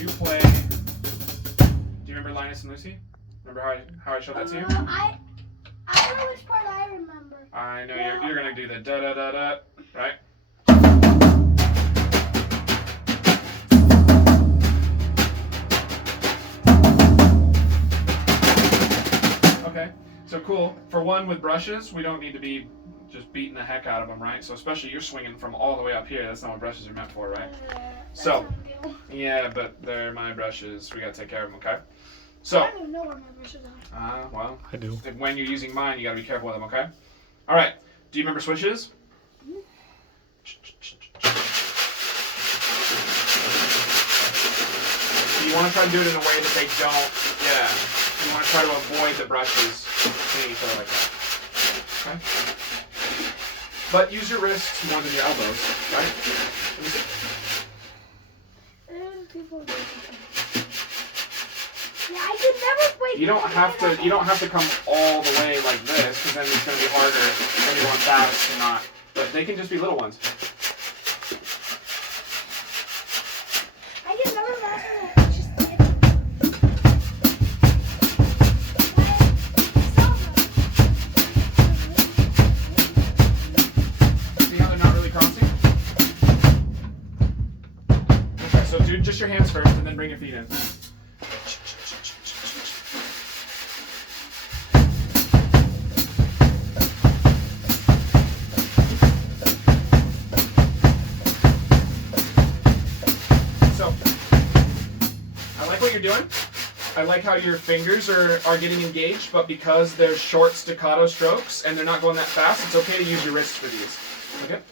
you play? Do you remember Linus and Lucy? Remember how I showed that to you? I don't know which part I remember. I know you're gonna do the da da da da, right? Okay, so cool. For one, with brushes, we don't need to be just beating the heck out of them, right? So especially you're swinging from all the way up here. That's not what brushes are meant for, right? So, yeah, but they're my brushes. We gotta take care of them, okay? So. I don't even know where my brushes are. Well, I do. When you're using mine, you gotta be careful with them, okay? All right. Do you remember switches? You want to try to do it in a way that they don't. Yeah. You want to try to avoid the brushes hitting each other like that. Okay. But use your wrists more than your elbows, right? Yeah, I could never wait. You don't have to come all the way like this, because then it's going to be harder when you want fast and not. But they can just be little ones. I can never master it. Just See how they're not really crossing? Okay, so do just your hands first, and then bring your feet in. Doing. I like how your fingers are getting engaged, but because they're short staccato strokes and they're not going that fast, it's okay to use your wrists for these. Okay?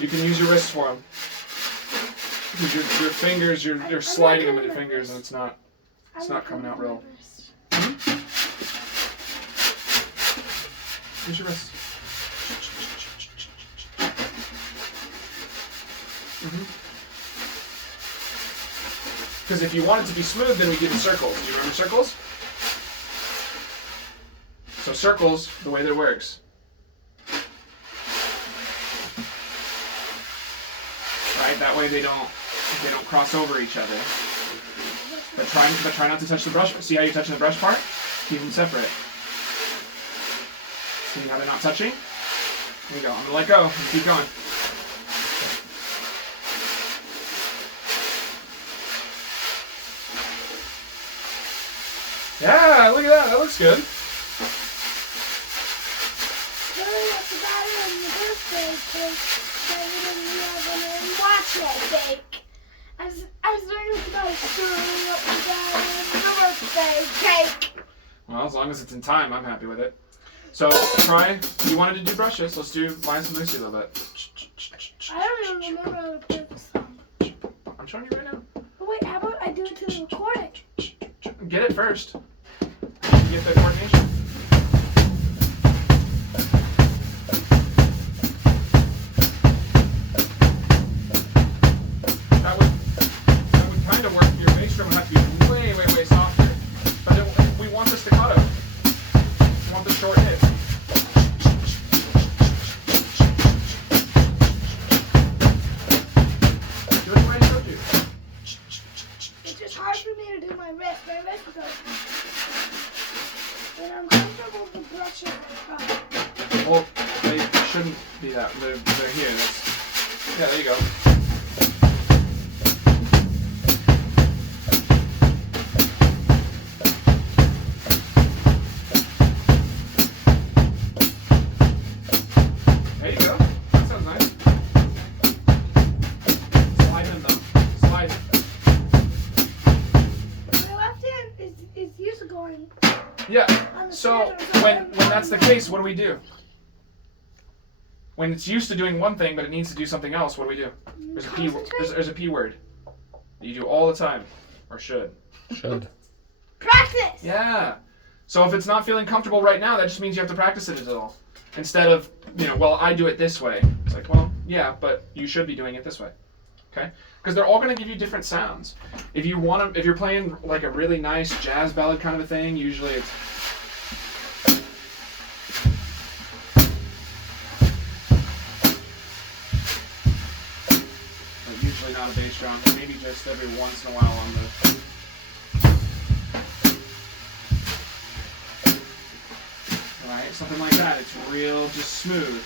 You can use your wrists for them. Because your fingers, you're sliding them with your fingers, and it's not coming out real. Use your wrists. Because if you want it to be smooth, then we do the circles. Do you remember circles? So circles, the way that it works. Right? That way they don't cross over each other. But try not to touch the brush. See how you're touching the brush part? Keep them separate. See how they're not touching? Here we go. I'm gonna let go and keep going. Yeah, look at that. That looks good. Really up the batter on the birthday cake. So we didn't even watch that cake. I was thinking about stirring up the batter on the birthday cake. Well, as long as it's in time, I'm happy with it. So try. You wanted to do brushes. Let's do Linus and Lucy a little bit. I don't even remember how to play the song. I'm showing you right now. But wait, how about I do it to the recording? Get it first. Get the coordination. That would kind of work. Your bass drum would have to be way, way, way softer. But we want the staccato. We want the short hits. Do it the way I showed you. It's just hard for me to do my wrist. My wrist goes. When I'm comfortable with the brushes, Well, they shouldn't be that. They're here. Yeah, there you go. There you go. That sounds nice. Slide them though. Slide. my left hand is used to going. Yeah. So when that's the case, what do? When it's used to doing one thing, but it needs to do something else, what do? There's a P. There's a P word that you do all the time, or should. Should. Practice! Yeah. So if it's not feeling comfortable right now, that just means you have to practice it a little. Instead of, well, I do it this way. It's like, well, yeah, but you should be doing it this way. Okay? Because they're all going to give you different sounds. If you're playing like a really nice jazz ballad kind of a thing, usually it's. usually not a bass drum, maybe just every once in a while on the. Right, something like that. It's real, just smooth.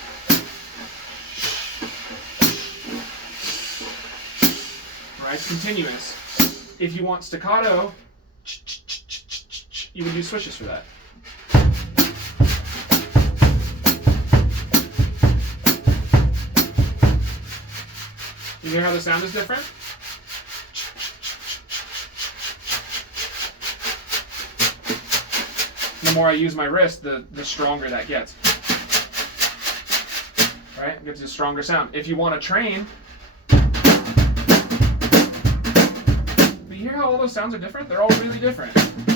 Right, it's continuous. If you want staccato, you would do switches for that. You hear how the sound is different? The more I use my wrist, the stronger that gets. Right? It gives you a stronger sound. If you want to train, but you hear how all those sounds are different? They're all really different.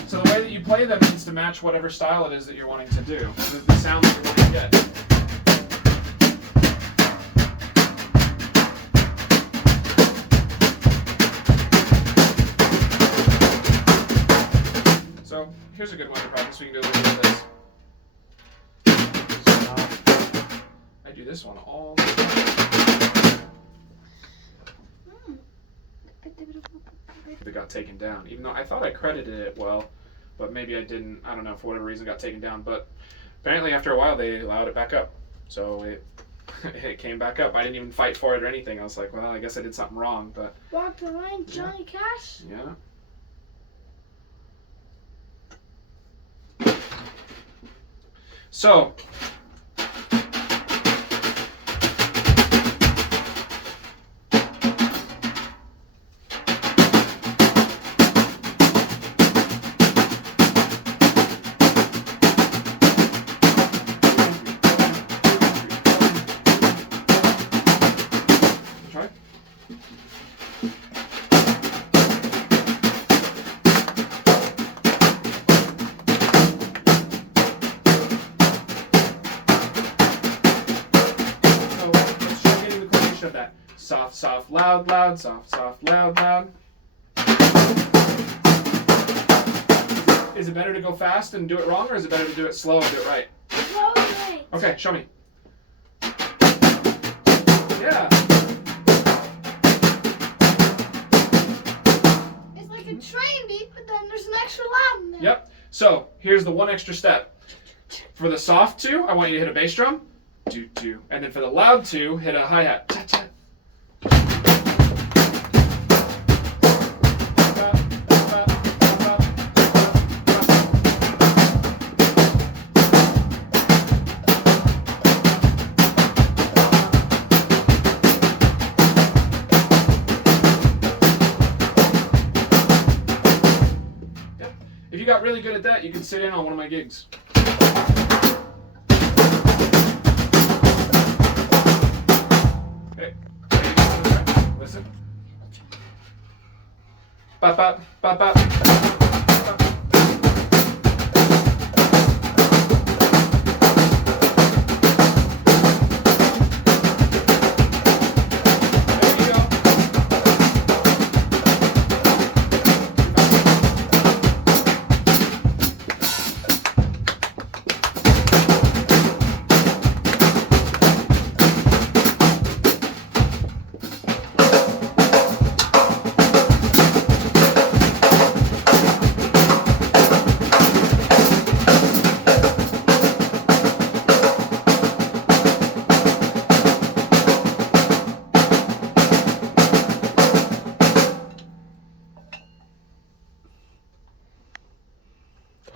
So the way that you play them needs to match whatever style it is that you're wanting to do. The sound that you're wanting to get. So here's a good one to practice. We can do a little bit of this. I do this one all the time. It got taken down, even though I thought I credited it well, but maybe I didn't. I don't know, for whatever reason it got taken down. But apparently after a while they allowed it back up. So it came back up. I didn't even fight for it or anything. I was like, well, I guess I did something wrong. But Walk the line, Johnny Cash. yeah. So, try. Of that. Soft, soft, loud, loud, soft, soft, loud, loud. Is it better to go fast and do it wrong, or is it better to do it slow and do it right? Slow and right. Okay, show me. Yeah. It's like a train beat, but then there's an extra loud in there. Yep. So here's the one extra step. For the soft two, I want you to hit a bass drum. Do, do. And then for the loud two, hit a hi-hat. Ta, ta. If you got really good at that, you can sit in on one of my gigs. Okay. Listen. Bop, bop, bop, bop.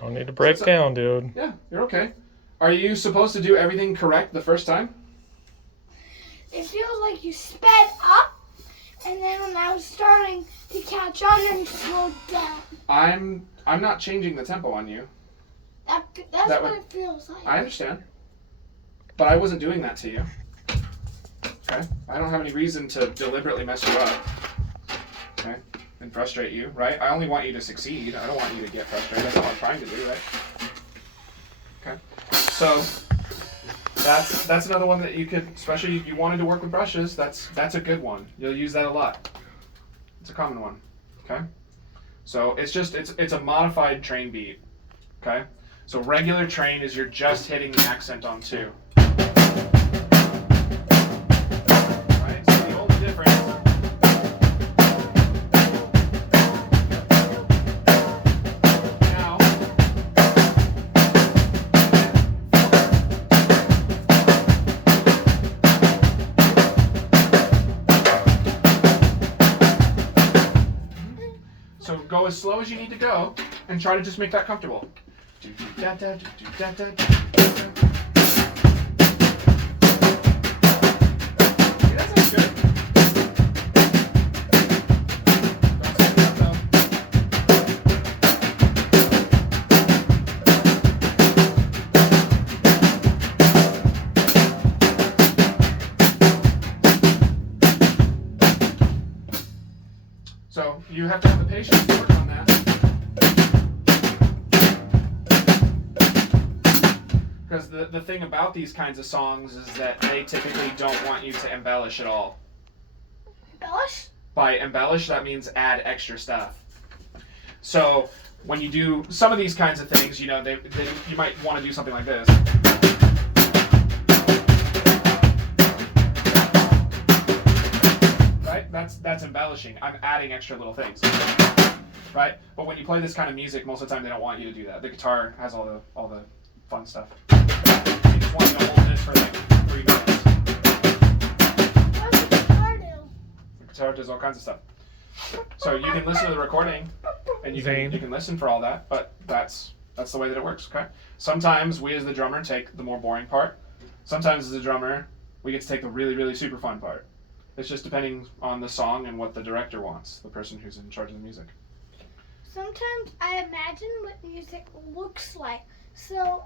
Don't need to break down, dude. Yeah, you're okay. Are you supposed to do everything correct the first time? It feels like you sped up, and then when I was starting to catch on, then you slowed down. I'm not changing the tempo on you. That's That what would- it feels like. I understand. But I wasn't doing that to you. Okay? I don't have any reason to deliberately mess you up. Okay? And frustrate you, right? I only want you to succeed. I don't want you to get frustrated. That's all I'm trying to do, right? Okay? So that's another one that you could, especially if you wanted to work with brushes, that's a good one. You'll use that a lot. It's a common one. Okay? So it's a modified train beat. Okay? So regular train is you're just hitting the accent on two. Right? So the only difference go as slow as you need to go and try to just make that comfortable. Yeah, that sounds good. Don't speed up, though. So you have to have the patience to work on that. Because the thing about these kinds of songs is that they typically don't want you to embellish at all. Embellish? By embellish, that means add extra stuff. So when you do some of these kinds of things, you know, you might want to do something like this. Right? That's embellishing. I'm adding extra little things. Right? But when you play this kind of music, most of the time they don't want you to do that. The guitar has all the fun stuff. They just want you to hold this for like 3 minutes. What does the guitar do? The guitar does all kinds of stuff. So you can listen to the recording, and you Zane. can listen for all that, but that's the way that it works, okay? Sometimes we as the drummer take the more boring part. Sometimes as a drummer, we get to take the really, really super fun part. It's just depending on the song and what the director wants, the person who's in charge of the music. Sometimes I imagine what music looks like. So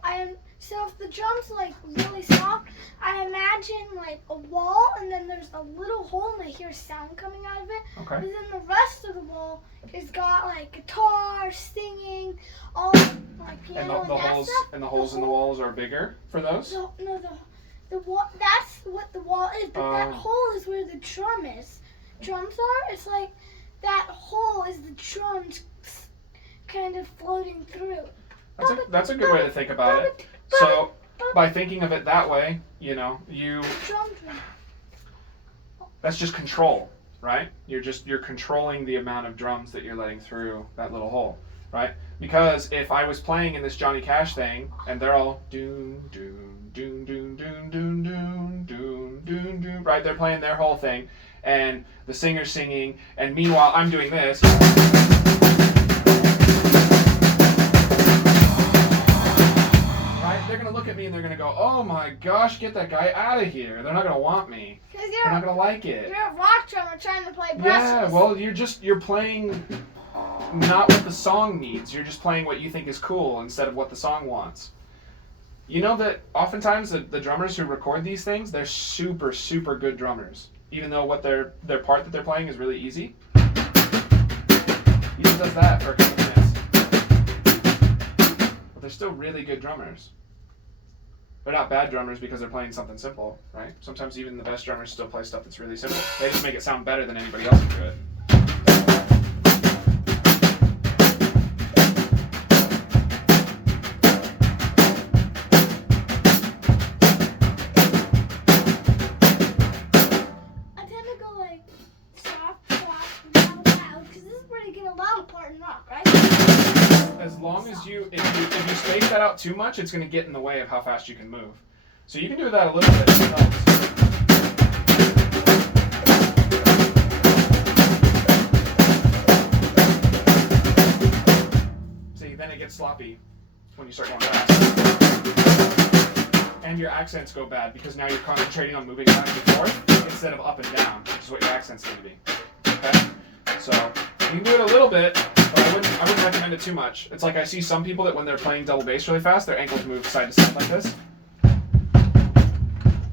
if the drum's like really soft, I imagine like a wall, and then there's a little hole, and I hear sound coming out of it. Okay. And then the rest of the wall is got like guitar, singing, all like piano And and the that holes stuff. and the holes in the walls are bigger for those? The wall. That's what the wall is, but that Oh. hole is where the drum is. Drums are. It's like that hole is the drums kind of floating through. That's a good way to think about it. So by thinking of it that way, you know, Drum. that's just control, right? You're controlling the amount of drums that you're letting through that little hole, right? Because if I was playing in this Johnny Cash thing and they're all doon doon doon doon doon doon doon doon doon doon, right? They're playing their whole thing, and the singer's singing, and meanwhile I'm doing this. They're gonna look at me and they're gonna go, "Oh my gosh, get that guy out of here!" They're not gonna want me. Because They're not gonna like it. you're a rock drummer trying to play brushless. Yeah, well, you're playing not what the song needs. You're just playing what you think is cool instead of what the song wants. You know that oftentimes the drummers who record these things, they're super, super good drummers. Even though what their part that they're playing is really easy. He just does that for a couple minutes. But they're still really good drummers. They're not bad drummers because they're playing something simple, right? Sometimes even the best drummers still play stuff that's really simple. They just make it sound better than anybody else can do it. I tend to go like soft, loud, loud, because this is where you get a loud part in rock, right? As long as if you space that out too much, it's going to get in the way of how fast you can move. So you can do that a little bit. It helps. See, then it gets sloppy when you start going fast. And your accents go bad because now you're concentrating on moving back and forth instead of up and down, which is what your accents need to be. Okay? So you can do it a little bit, but I wouldn't recommend it too much. It's like I see some people that when they're playing double bass really fast, their ankles move side to side like this.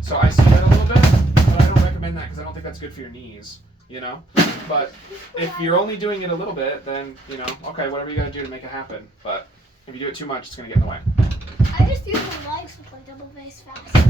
So I see that a little bit, but I don't recommend that because I don't think that's good for your knees, you know? But if you're only doing it a little bit, then, you know, okay, whatever you gotta do to make it happen. But if you do it too much, it's gonna get in the way. I just use my legs to play double bass fast.